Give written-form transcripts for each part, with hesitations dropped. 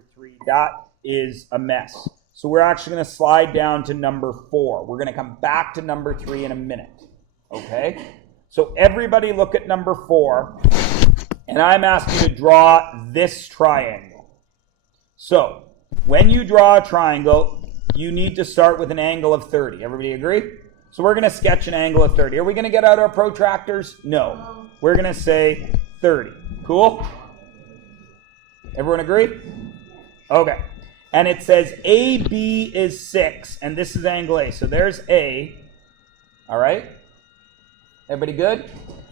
number 3, that is a mess. So we're actually going to slide down to number 4. We're going to come back to number 3 in a minute. Okay? So everybody look at number 4. And I'm asking you to draw this triangle. So when you draw a triangle, you need to start with an angle of 30. Everybody agree? So we're going to sketch an angle of 30. Are we going to get out our protractors? No. We're going to say 30. Cool? Everyone agree? Okay. And it says AB is 6, and this is angle A. So there's A. All right? Everybody good?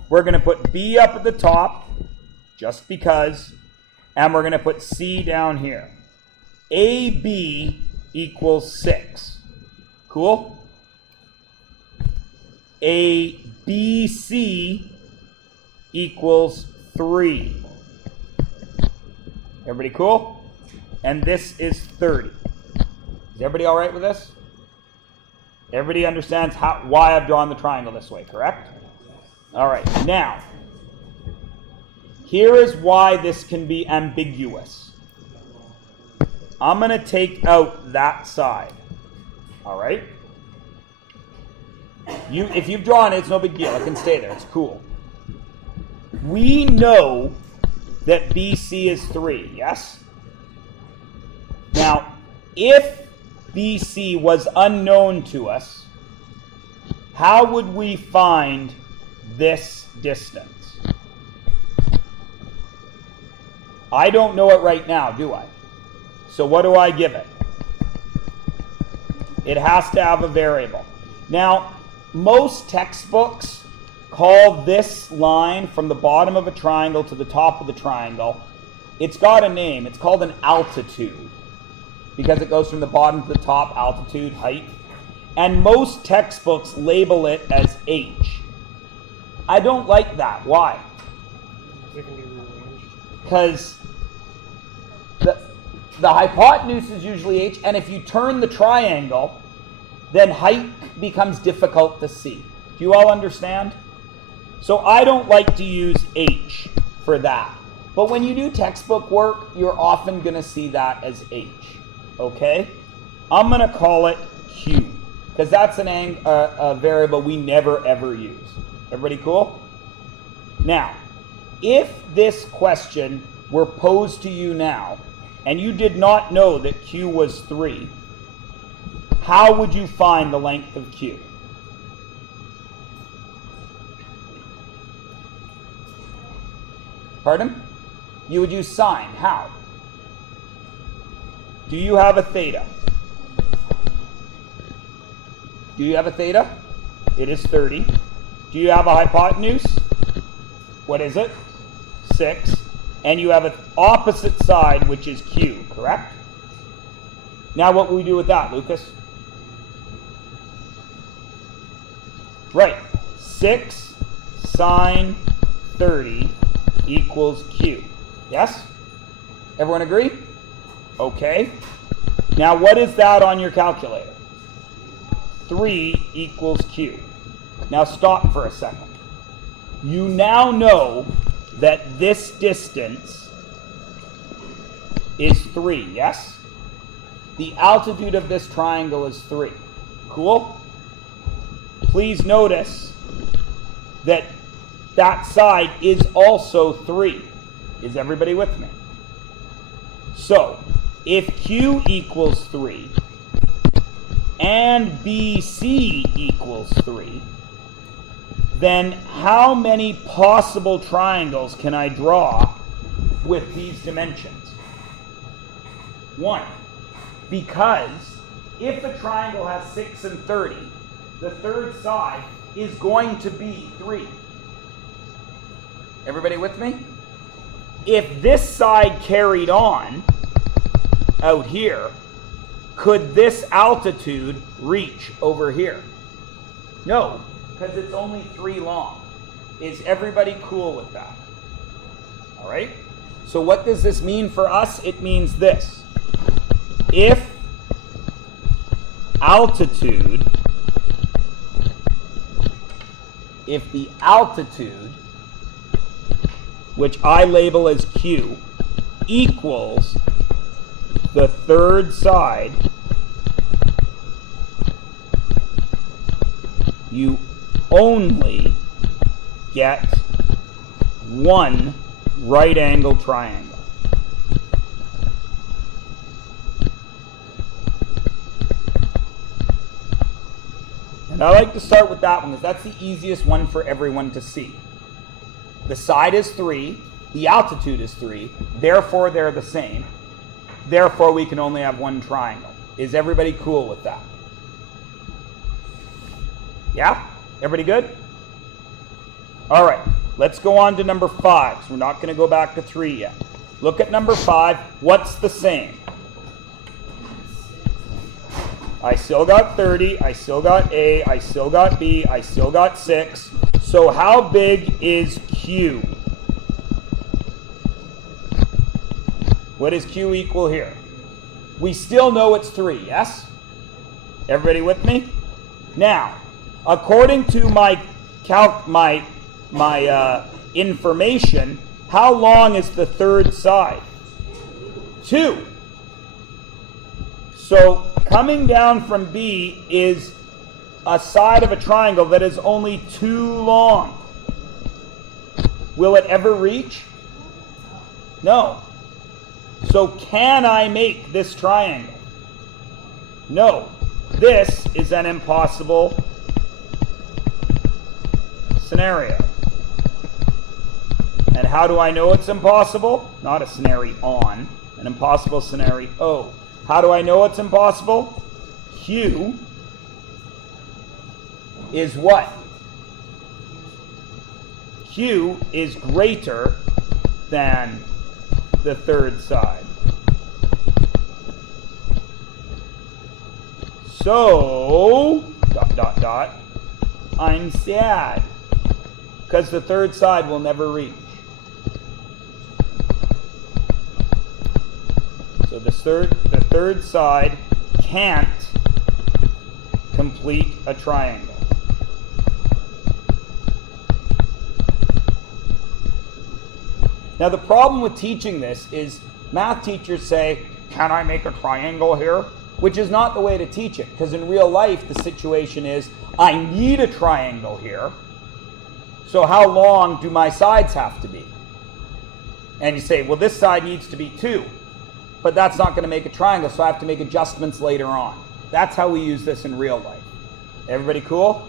We're going to put B up at the top, just because, and we're going to put C down here. AB equals 6. Cool? ABC equals 3. Everybody cool? And this is 30. Is everybody all right with this? Everybody understands why I've drawn the triangle this way, correct? All right. Now, here is why this can be ambiguous. I'm going to take out that side. All right? If you've drawn it, it's no big deal. It can stay there. It's cool. We know that BC is 3, yes? Now, if BC was unknown to us, how would we find this distance? I don't know it right now, do I? So what do I give it? It has to have a variable. Now, most textbooks call this line from the bottom of a triangle to the top of the triangle, it's got a name. It's called an altitude, because it goes from the bottom to the top, altitude, height. And most textbooks label it as H. I don't like that. Why? Because the hypotenuse is usually H, and if you turn the triangle, then height becomes difficult to see. Do you all understand? So I don't like to use H for that. But when you do textbook work, you're often going to see that as H. Okay? I'm going to call it Q, because that's a variable we never ever use. Everybody cool? Now, if this question were posed to you now, and you did not know that Q was 3, how would you find the length of Q? Pardon? You would use sine. How? Do you have a theta? Do you have a theta? It is 30. Do you have a hypotenuse? What is it? 6. And you have an opposite side, which is Q, correct? Now what will we do with that, Lucas? Right. 6 sine 30 equals Q. Yes? Everyone agree? Okay. Now what is that on your calculator? 3 equals Q. Now stop for a second. You now know that this distance is 3, yes? The altitude of this triangle is 3. Cool? Please notice that that side is also 3. Is everybody with me? So, if Q equals 3 and BC equals 3, then how many possible triangles can I draw with these dimensions? 1. Because if a triangle has 6 and 30, the third side is going to be 3. Everybody with me? If this side carried on out here, could this altitude reach over here? No, because it's only 3 long. Is everybody cool with that? All right? So what does this mean for us? It means this. If the altitude, which I label as Q, equals the third side, you only get one right angle triangle. And I like to start with that one because that's the easiest one for everyone to see. The side is 3, the altitude is 3, therefore they're the same. Therefore we can only have one triangle. Is everybody cool with that? Yeah? Everybody good? All right, let's go on to number 5. So we're not going to go back to 3 yet. Look at number 5. What's the same? I still got 30, I still got A, I still got B, I still got 6. So how big is Q? What does Q equal here? We still know it's 3, yes? Everybody with me? Now, according to my information, how long is the third side? 2. So coming down from B is a side of a triangle that is only 2 long. Will it ever reach? No. So can I make this triangle? No. This is an impossible scenario. And how do I know it's impossible? Not a scenario, an impossible scenario. How do I know it's impossible? Q is what? Q is greater than the third side. So, ... I'm sad. Because the third side will never reach. So the third side can't complete a triangle. Now the problem with teaching this is math teachers say, can I make a triangle here? Which is not the way to teach it, because in real life the situation is, I need a triangle here, so how long do my sides have to be? And you say, well, this side needs to be 2, but that's not going to make a triangle, so I have to make adjustments later on. That's how we use this in real life. Everybody cool?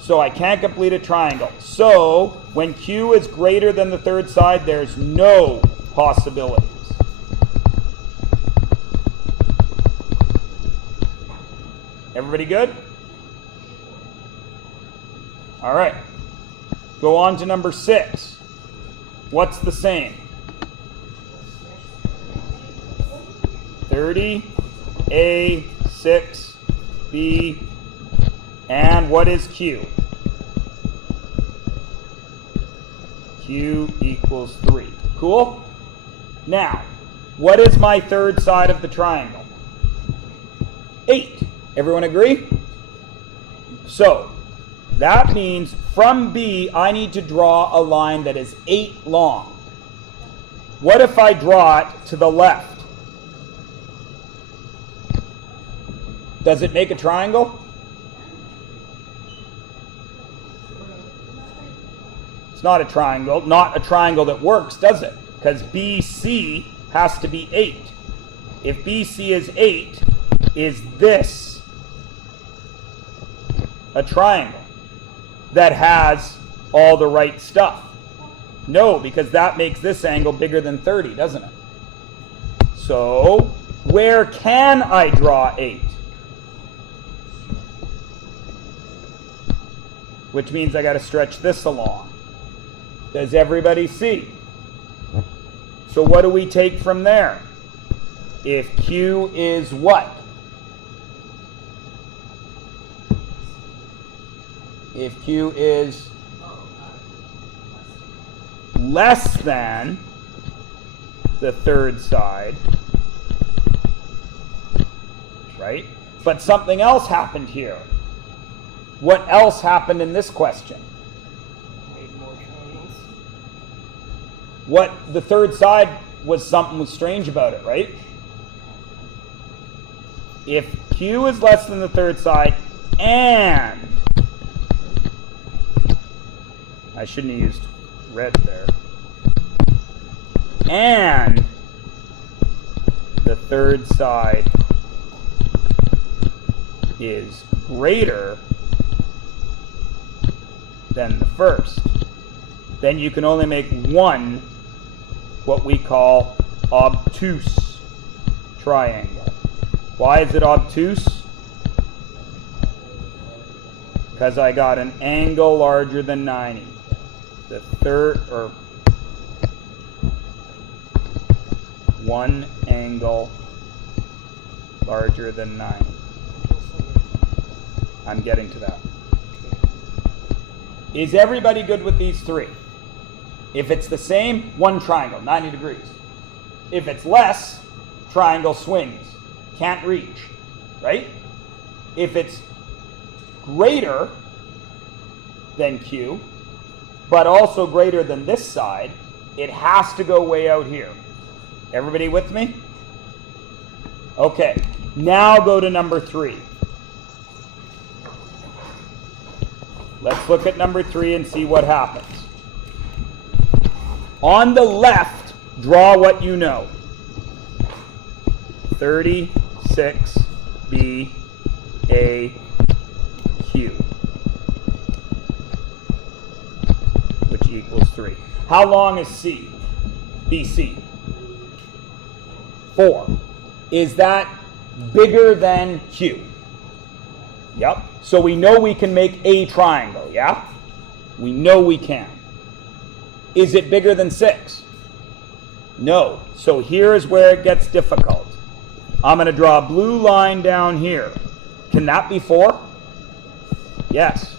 So I can't complete a triangle. So when Q is greater than the third side, there's no possibilities. Everybody good? All right. Go on to number 6. What's the same? 30, A, 6, B, and what is Q? Q equals 3. Cool? Now, what is my third side of the triangle? 8. Everyone agree? So, that means from B, I need to draw a line that is 8 long. What if I draw it to the left? Does it make a triangle? It's not a triangle. Not a triangle that works, does it? Because BC has to be 8. If BC is 8, is this a triangle that has all the right stuff? No, because that makes this angle bigger than 30, doesn't it? So, where can I draw 8? Which means I got to stretch this along. Does everybody see? So what do we take from there? If Q is what? If Q is less than the third side, right? But something else happened here. What else happened in this question? What the third side was something strange about it, right? If Q is less than the third side and, I shouldn't have used red there, and the third side is greater than the first, then you can only make one what we call obtuse triangle. Why is it obtuse? Because I got an angle larger than 90. The third, or one angle larger than 90. I'm getting to that. Is everybody good with these three? If it's the same, one triangle, 90 degrees. If it's less, triangle swings. Can't reach, right? If it's greater than Q, but also greater than this side, it has to go way out here. Everybody with me? Okay, now go to number 3. Let's look at number 3 and see what happens. On the left, draw what you know. 36 BAQ, which equals 3. How long is C? BC? 4. Is that bigger than Q? Yep. So we know we can make a triangle, yeah? We know we can. Is it bigger than 6? No. So here is where it gets difficult. I'm going to draw a blue line down here. Can that be 4? Yes.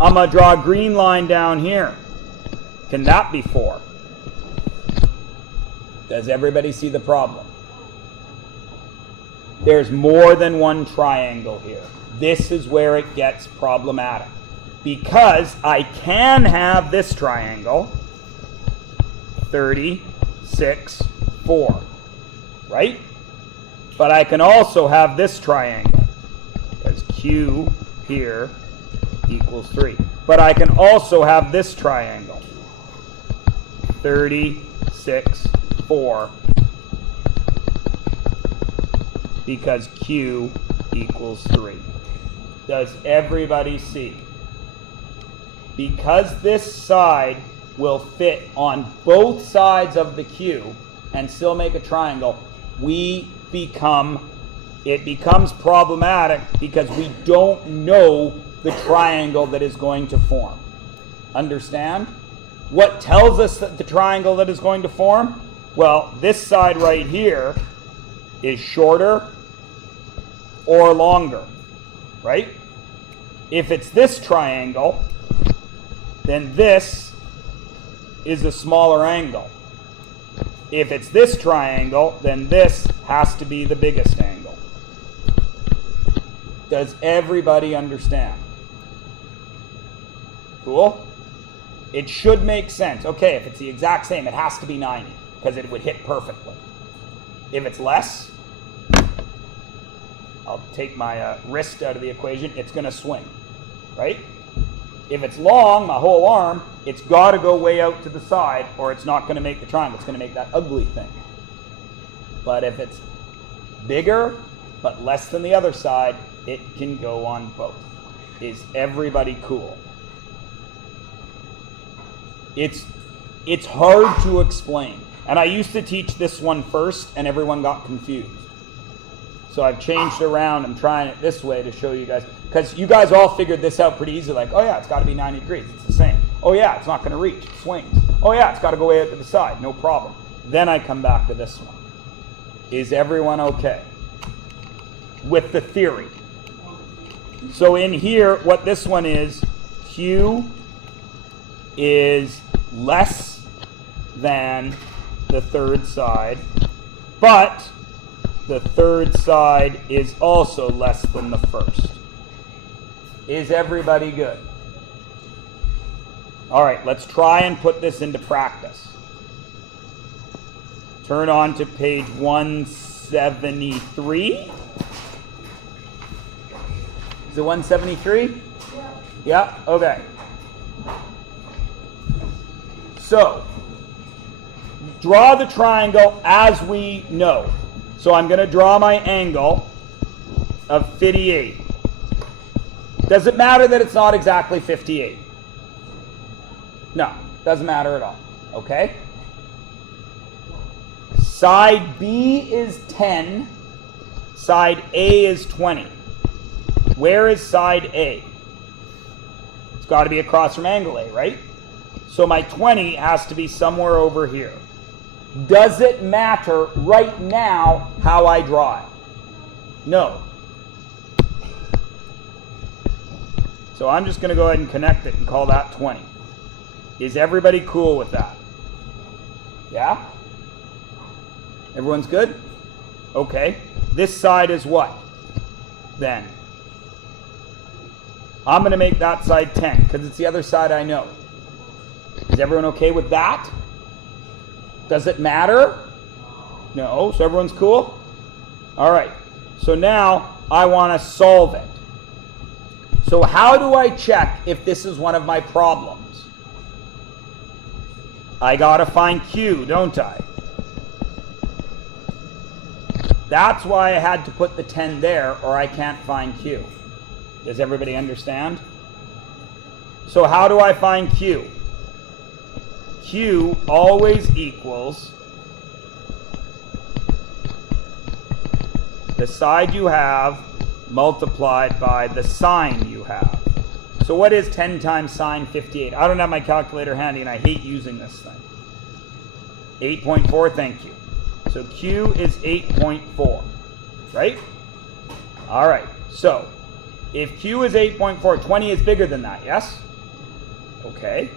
I'm going to draw a green line down here. Can that be 4? Does everybody see the problem? There's more than one triangle here. This is where it gets problematic. Because I can have this triangle, 36, 4, right? But I can also have this triangle, as Q here equals 3. But I can also have this triangle, 36, 4, because Q equals 3. Does everybody see? Because this side will fit on both sides of the Q and still make a triangle, it becomes problematic because we don't know the triangle that is going to form. Understand? What tells us that the triangle that is going to form? Well, this side right here is shorter or longer, right? If it's this triangle, then this is a smaller angle. If it's this triangle, then this has to be the biggest angle. Does everybody understand? Cool? It should make sense. Okay, if it's the exact same, it has to be 90, because it would hit perfectly. If it's less, I'll take my wrist out of the equation, it's going to swing, right? If it's long, my whole arm, it's got to go way out to the side or it's not going to make the triangle. It's going to make that ugly thing. But if it's bigger but less than the other side, it can go on both. Is everybody cool? It's hard to explain. And I used to teach this one first and everyone got confused. So I've changed around. I'm trying it this way to show you guys. Because you guys all figured this out pretty easily. Like, oh yeah, it's got to be 90 degrees. It's the same. Oh yeah, it's not going to reach. It swings. Oh yeah, it's got to go way out to the side. No problem. Then I come back to this one. Is everyone okay with the theory? So in here, what this one is, Q is less than the third side, but the third side is also less than the first. Is everybody good? All right, let's try and put this into practice. Turn on to page 173. Is it 173? Yeah, okay. So, draw the triangle as we know. So I'm going to draw my angle of 58. Does it matter that it's not exactly 58? No, doesn't matter at all. Okay? Side B is 10. Side A is 20. Where is side A? It's got to be across from angle A, right? So my 20 has to be somewhere over here. Does it matter right now how I draw it? No. So I'm just going to go ahead and connect it and call that 20. Is everybody cool with that? Yeah? Everyone's good? Okay. This side is what? Then. I'm going to make that side 10 because it's the other side I know. Is everyone okay with that? Does it matter? No. So everyone's cool? All right. So now I want to solve it. So how do I check if this is one of my problems? I got to find Q, don't I? That's why I had to put the 10 there, or I can't find Q. Does everybody understand? So how do I find Q? Q always equals the side you have multiplied by the sine you have. So what is 10 times sine 58? I don't have my calculator handy and I hate using this thing. 8.4, thank you. So Q is 8.4, right? All right, so if Q is 8.4, 20 is bigger than that, yes? Okay.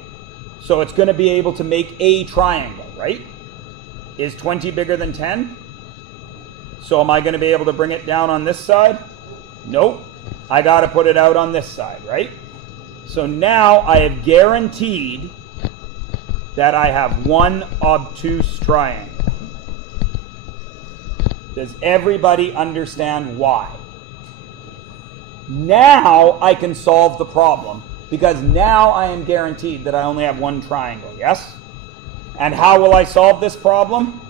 So it's going to be able to make a triangle, right? Is 20 bigger than 10? So am I going to be able to bring it down on this side? Nope. I got to put it out on this side, right? So now I have guaranteed that I have one obtuse triangle. Does everybody understand why? Now I can solve the problem because now I am guaranteed that I only have one triangle, yes? And how will I solve this problem?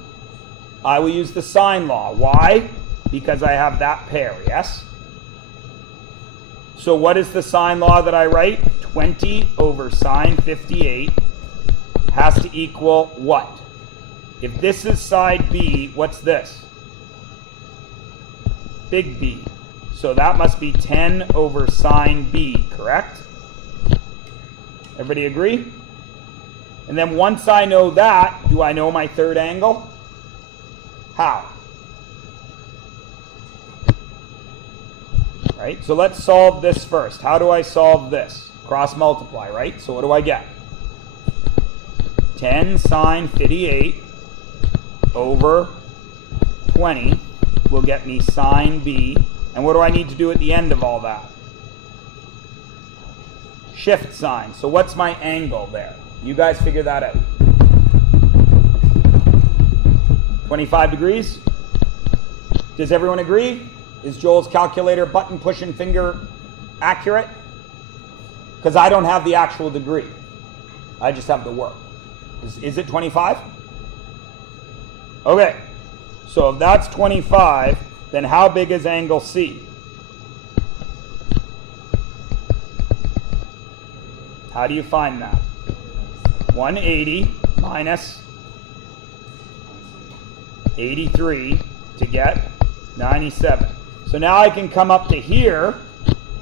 I will use the sine law. Why? Because I have that pair, yes? So what is the sine law that I write? 20 over sine 58 has to equal what? If this is side B, what's this? Big B. So that must be 10 over sine B, correct? Everybody agree? And then once I know that, do I know my third angle? How? Right? So let's solve this first. How do I solve this? Cross multiply, right? So what do I get? 10 sine 58 over 20 will get me sine B. And what do I need to do at the end of all that? Shift sign. So what's my angle there? You guys figure that out. 25 degrees? Does everyone agree? Is Joel's calculator button pushing finger accurate? Because I don't have the actual degree. I just have the work. Is it 25? Okay. So if that's 25, then how big is angle C? How do you find that? 180 minus 83 to get 97. So now I can come up to here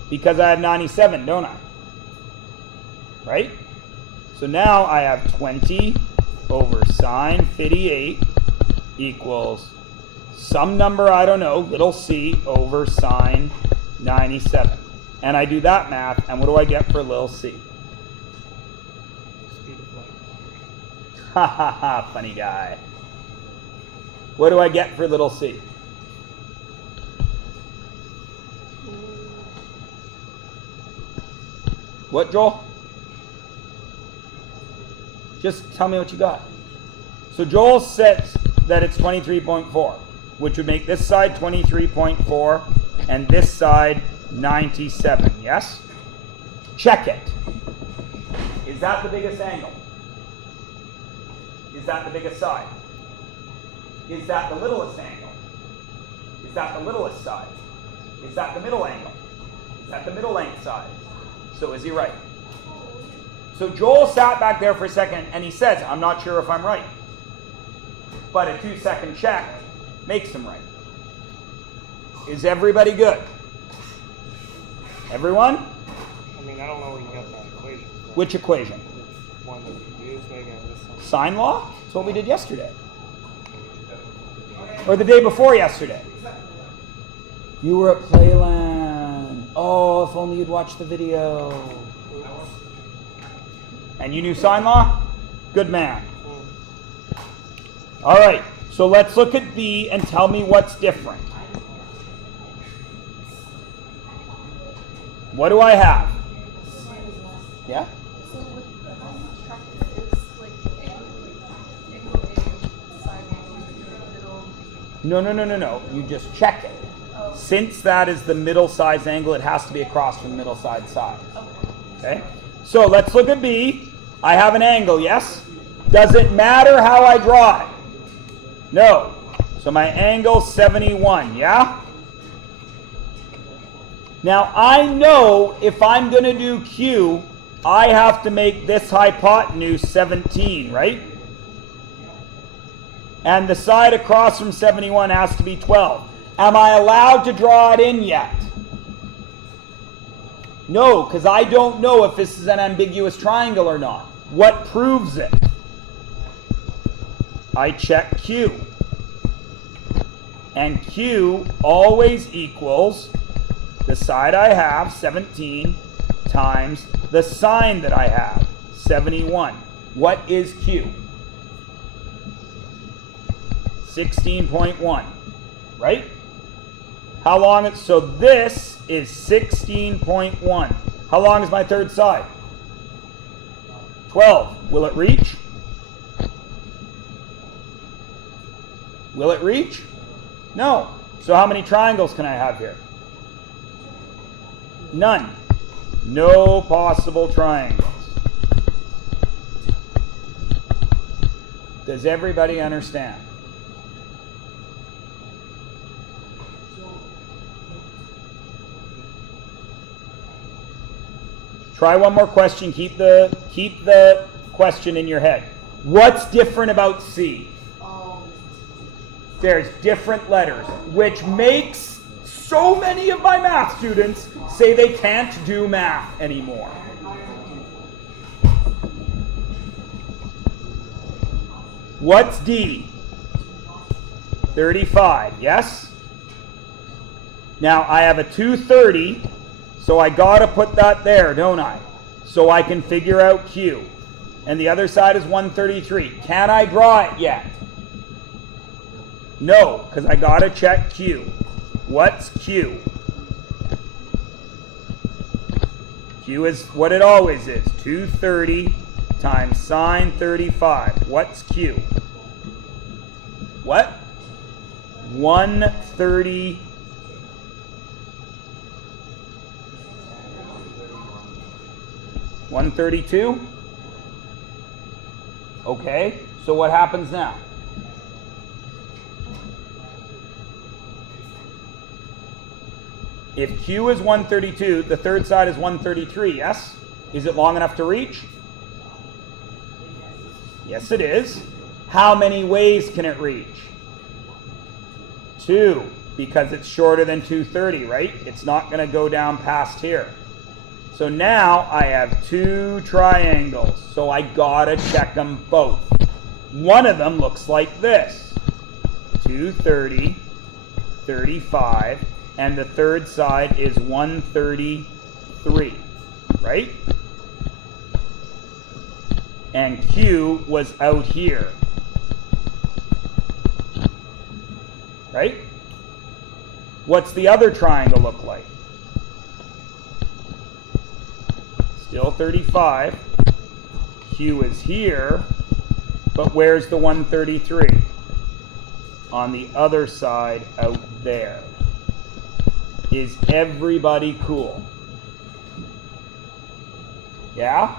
because I have 97, don't I? Right? So now I have 20 over sine 58 equals some number, I don't know, little c over sine 97. And I do that math, and what do I get for little c? Ha ha ha, funny guy. What do I get for little c? What, Joel? Just tell me what you got. So Joel says that it's 23.4, which would make this side 23.4 and this side 97, yes? Check it. Is that the biggest angle? Is that the biggest side? Is that the littlest angle? Is that the littlest side? Is that the middle angle? Is that the middle length side? So is he right? So Joel sat back there for a second and he says, I'm not sure if I'm right. But a 2-second check makes him right. Is everybody good? Everyone? I mean, I don't know where you got that equation. Which equation? One that you used, maybe on this one. Sine law? That's what we did yesterday. Or the day before yesterday. You were at Playland. Oh, if only you'd watched the video. And you knew sine law? Good man. All right, so let's look at B and tell me what's different. What do I have? Yeah? So with the tracker, it's like side angle, middle. No. You just check it. Oh. Since that is the middle size angle, it has to be across from the middle side. Okay. Okay? So let's look at B. I have an angle, yes? Does it matter how I draw it? No. So my angle's 71, yeah? Now I know if I'm going to do Q, I have to make this hypotenuse 17, right? And the side across from 71 has to be 12. Am I allowed to draw it in yet? No, because I don't know if this is an ambiguous triangle or not. What proves it? I check Q. And Q always equals the side I have, 17, times the sine that I have, 71. What is Q? 16.1, right? How long is, so this is 16.1. How long is my third side? 12. Will it reach? Will it reach? No. So how many triangles can I have here? None. No possible triangles. Does everybody understand? Try one more question. Keep the question in your head. What's different about C? There's different letters, which makes so many of my math students say they can't do math anymore. What's D? 35, yes? Now I have a 230, so I gotta put that there, don't I? So I can figure out Q. And the other side is 133. Can I draw it yet? No, because I gotta check Q. What's Q? Q is what it always is. 230 times sine 35. What's Q? What? 130. 132? Okay, so what happens now? If Q is 132, the third side is 133, yes? Is it long enough to reach? Yes, it is. How many ways can it reach? 2, because it's shorter than 230, right? It's not going to go down past here. So now I have 2 triangles, so I gotta check them both. One of them looks like this. 230, 35, and the third side is 133, right? And Q was out here, right? What's the other triangle look like? Still 35. Q is here, but where's the 133? on the other side out there. Is everybody cool? Yeah?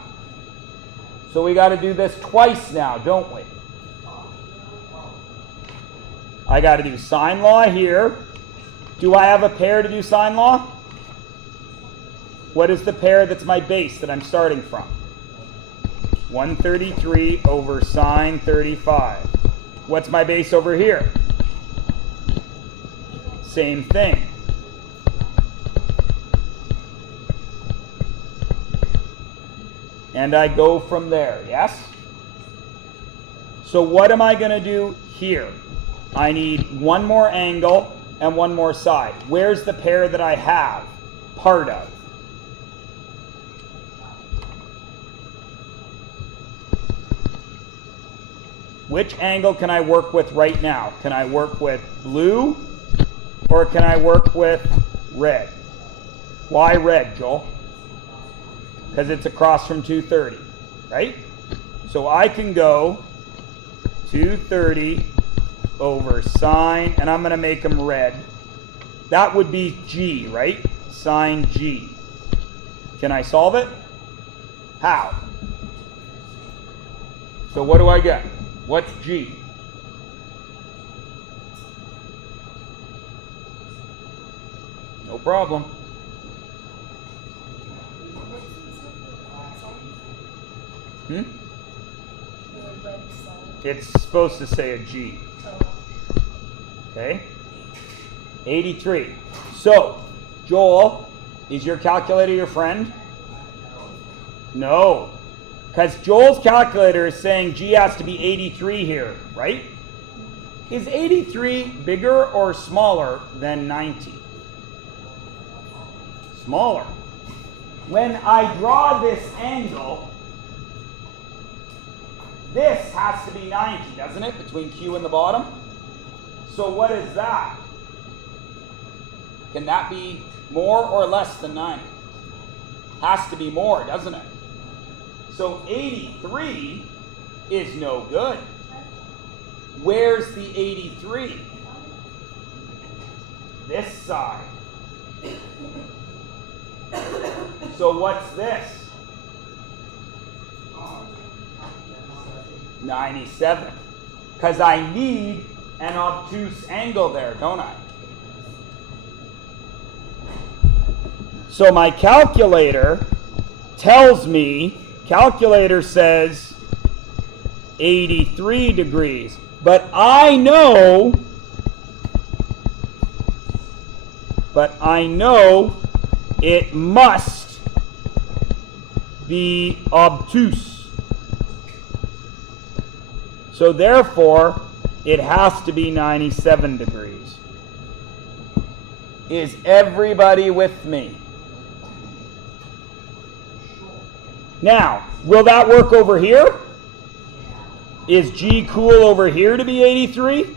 So we got to do this twice now, don't we? I got to do sine law here. Do I have a pair to do sine law? What is the pair that's my base that I'm starting from? 133 over sine 35. What's my base over here? Same thing. And I go from there, yes? So what am I going to do here? I need one more angle and one more side. Where's the pair that I have part of? Which angle can I work with right now? Can I work with blue or can I work with red? Why red, Joel? Because it's across from 230, right? So I can go 230 over sine, and I'm going to make them red. That would be G, right? Sine G. Can I solve it? How? So what do I get? What's G? No problem. It's supposed to say a G. Okay? 83. So, Joel, is your calculator your friend? No. Because Joel's calculator is saying G has to be 83 here, right? Is 83 bigger or smaller than 90? Smaller. When I draw this angle, this has to be 90, doesn't it? Between Q and the bottom. So what is that? Can that be more or less than 90? Has to be more, doesn't it? So 83 is no good. Where's the 83? This side. So what's this? 97. Because I need an obtuse angle there, don't I? So my calculator tells me, calculator says 83 degrees. But I know it must be obtuse. So therefore, it has to be 97 degrees. Is everybody with me? Now, will that work over here? Is G cool over here to be 83?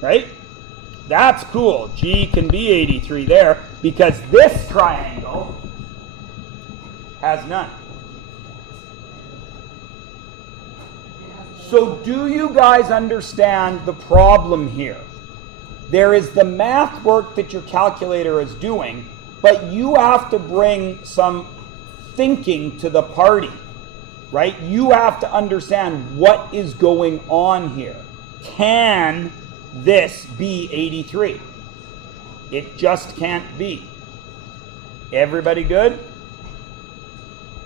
Right? That's cool. G can be 83 there because this triangle has none. So do you guys understand the problem here? There is the math work that your calculator is doing, but you have to bring some thinking to the party, right? You have to understand what is going on here. Can this be 83? It just can't be. Everybody good?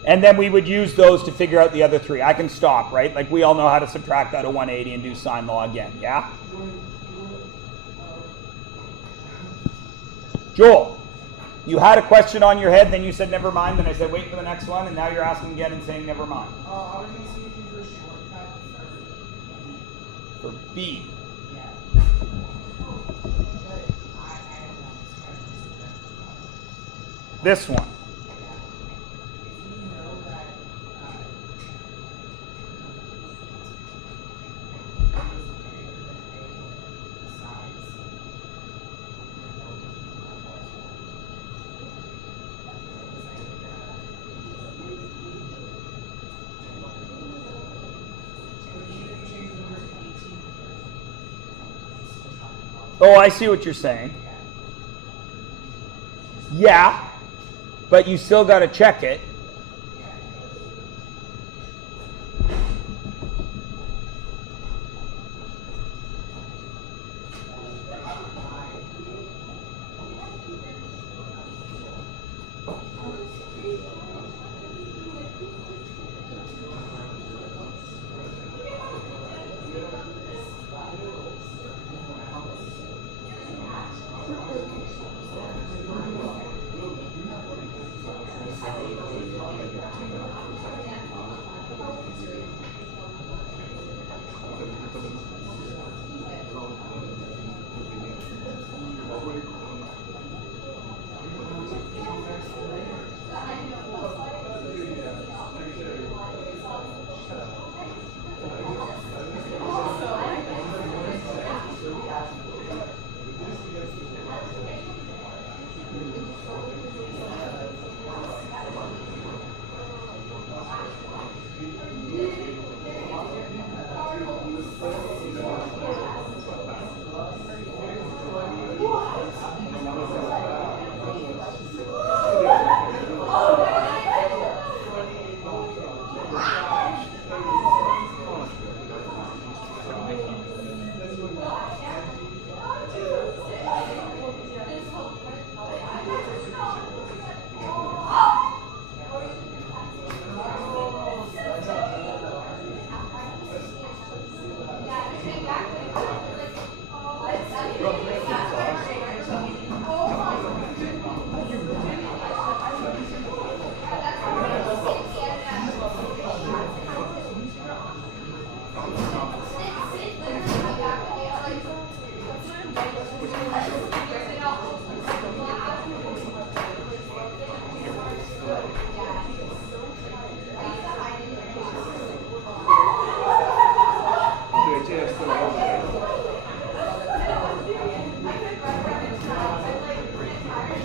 And then we would use those to figure out the other three. I can stop, right? Like we all know how to subtract out of 180 and do sine law again, yeah? Joel, you had a question on your head, then you said never mind, then I said wait for the next one, and now you're asking again and saying never mind. I was going to see if you do a shortcut For B. Yeah. This one. Oh, I see what you're saying. Yeah, but you still got to check it.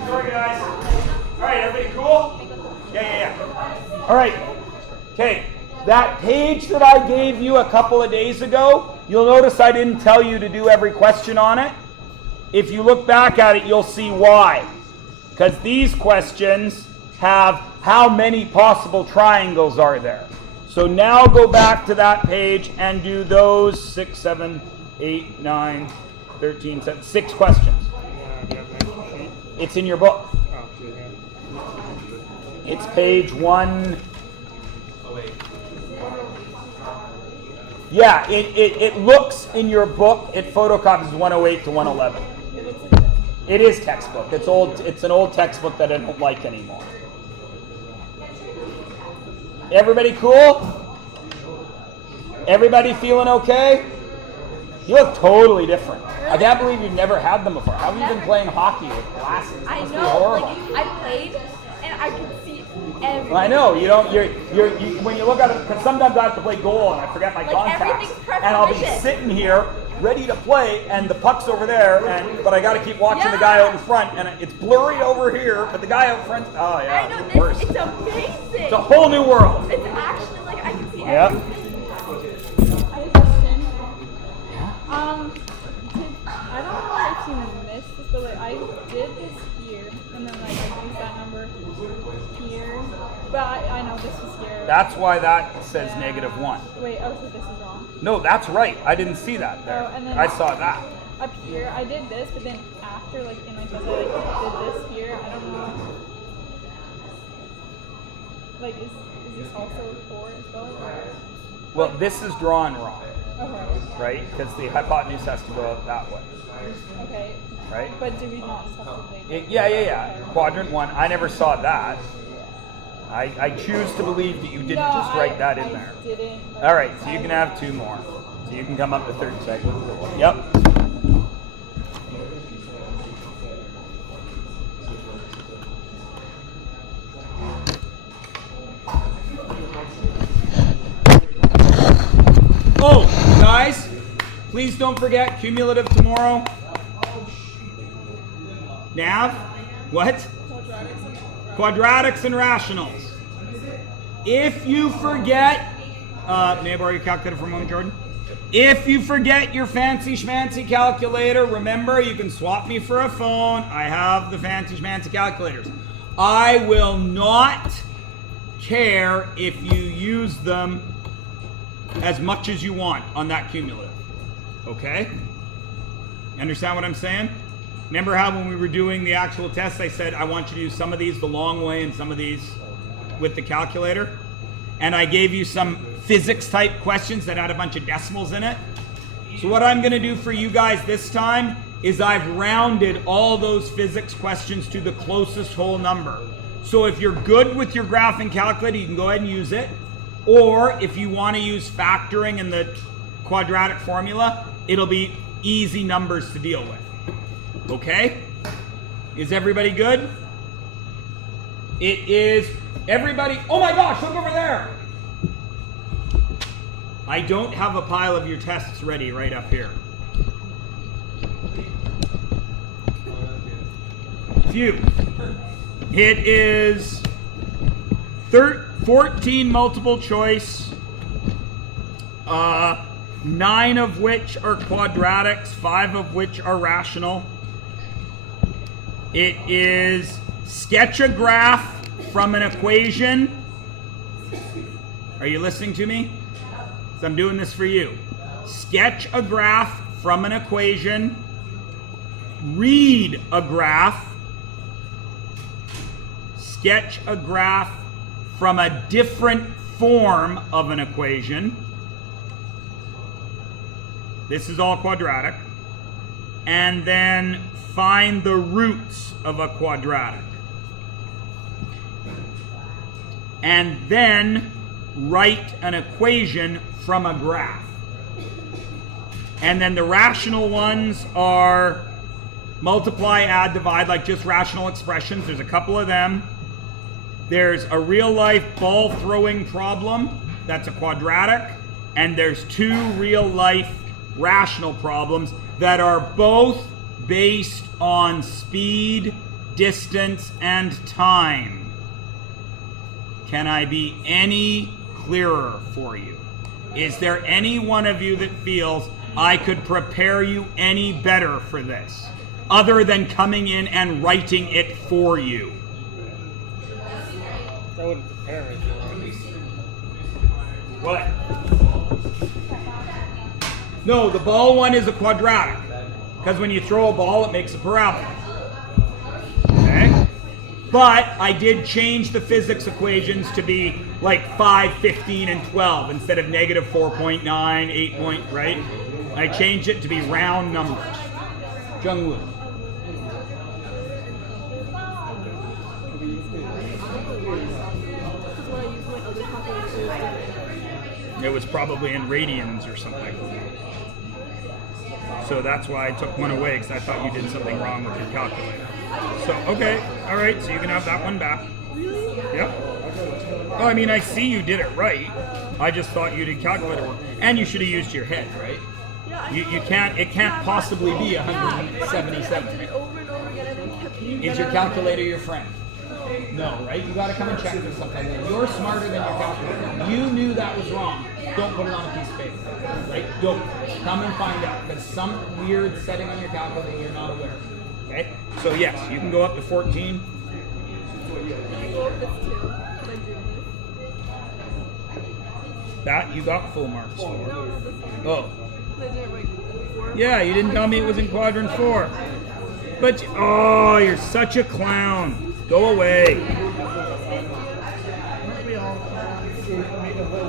Sorry, guys. All right, everybody cool? Yeah. All right. Okay, that page that I gave you a couple of days ago, you'll notice I didn't tell you to do every question on it. If you look back at it, you'll see why. Because these questions have how many possible triangles are there. So now go back to that page and do those 6, 7, 8, 9, 13, 7, 6 questions. Do you have an extra sheet? It's in your book. Oh, good, yeah. It's page 1. Yeah, it looks in your book, it photocopies 108 to 111. It is textbook. It's old. It's an old textbook that I don't like anymore. Everybody cool? Everybody feeling okay? You look totally different. I can't believe you've never had them before. How have you been playing hockey with glasses? It I must be know, horrible. like, I played, and I could see everything. I know, you don't, you when you look at it, because sometimes I have to play goal and I forget my Like, contacts. everything's perfect And I'll be vision. sitting here, ready to play, and the puck's over there, but I gotta keep watching the guy out in front, and it's blurry over here, but the guy out front, oh yeah, I know, it's worse. it's amazing. It's a whole new world. It's actually, like, I can see Yep. everything. I have a question. I don't know if you missed this, but like I did this here, and then like I used that number here. But I know this is here. That's why that says -1. Wait, oh, so this is wrong. No, that's right. I didn't see that there. Oh, and then I saw that. Up here, I did this, but then after, like in my test, I did this here. I don't know. Like, is this also 4 as well? Well, this is drawn wrong, Okay. right? Because the hypotenuse has to go out that way, Okay. right? But do we not just have to like? Yeah. Quadrant 1. I never saw that. I choose to believe that you didn't No, just write that in I there. didn't. All right, so you can have 2 more. So you can come up to third segment. Yep. Oh, guys, please don't forget cumulative tomorrow. Nav? What? Quadratics and rationals. If you forget, may I borrow your calculator for a moment, Jordan? If you forget your fancy schmancy calculator, remember you can swap me for a phone. I have the fancy schmancy calculators. I will not care if you use them as much as you want on that cumulative. Okay? You understand what I'm saying? Remember how when we were doing the actual tests, I said I want you to use some of these the long way and some of these with the calculator? And I gave you some physics type questions that had a bunch of decimals in it. So what I'm going to do for you guys this time is I've rounded all those physics questions to the closest whole number. So if you're good with your graphing calculator, you can go ahead and use it. Or if you want to use factoring and the quadratic formula, it'll be easy numbers to deal with. Okay? Is everybody good? It is. Everybody, oh my gosh, look over there. I don't have a pile of your tests ready right up here. Phew. It is 14 multiple choice, 9 of which are quadratics, 5 of which are rational. It is sketch a graph from an equation. Are you listening to me? So I'm doing this for you. Sketch a graph from an equation. Read a graph. Sketch a graph from a different form of an equation. This is all quadratic. And then find the roots of a quadratic. And then write an equation from a graph. And then the rational ones are multiply, add, divide, like just rational expressions. There's a couple of them. There's a real life ball throwing problem. That's a quadratic. And there's 2 real life rational problems that are both based on speed, distance, and time. Can I be any clearer for you? Is there any one of you that feels I could prepare you any better for this, other than coming in and writing it for you? That wouldn't prepare me for it. What? No, the ball one is a quadratic. Because when you throw a ball, it makes a parabola. Okay? But I did change the physics equations to be like 5, 15, and 12 instead of negative 4.9, 8 point, right? I changed it to be round numbers. Jungwoo. It was probably in radians or something. So that's why I took one away, because I thought you did something wrong with your calculator. So, okay, all right, so you can have that one back. Really? Yep. Well, I mean, I see you did it right. I just thought you did calculator work. And you should have used your head, right? Yeah. You can't, it can't possibly be 177. Over and over again, and I kept Is your calculator your friend? No, right? You gotta come and check for something. You're smarter than your calculator. You knew that was wrong. Don't put it on a piece of paper, right? Don't. Come and find out, because some weird setting on your calculator you're not aware of. Okay? So yes, you can go up to 14. I go up this too. By doing this. That you got full marks for. No, not this one. Oh. I did it right before. Yeah, you didn't tell me it was in quadrant 4. But, oh, you're such a clown. Go away.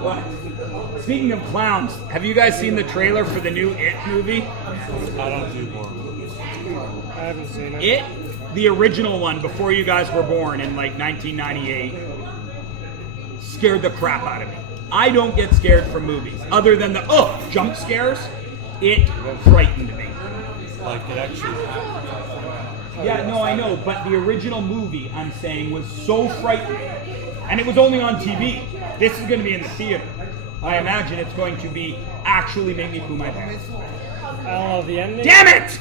What? Speaking of clowns, have you guys seen the trailer for the new It movie? I don't do horror movies. I haven't seen it. It, the original one before you guys were born in like 1998, scared the crap out of me. I don't get scared from movies, other than the, jump scares. It frightened me. Like it actually happened. Yeah, no, I know, but the original movie, I'm saying, was so frightening. And it was only on TV. This is going to be in the theater. I imagine it's going to be actually make me poo my pants. I don't know the ending. Damn it!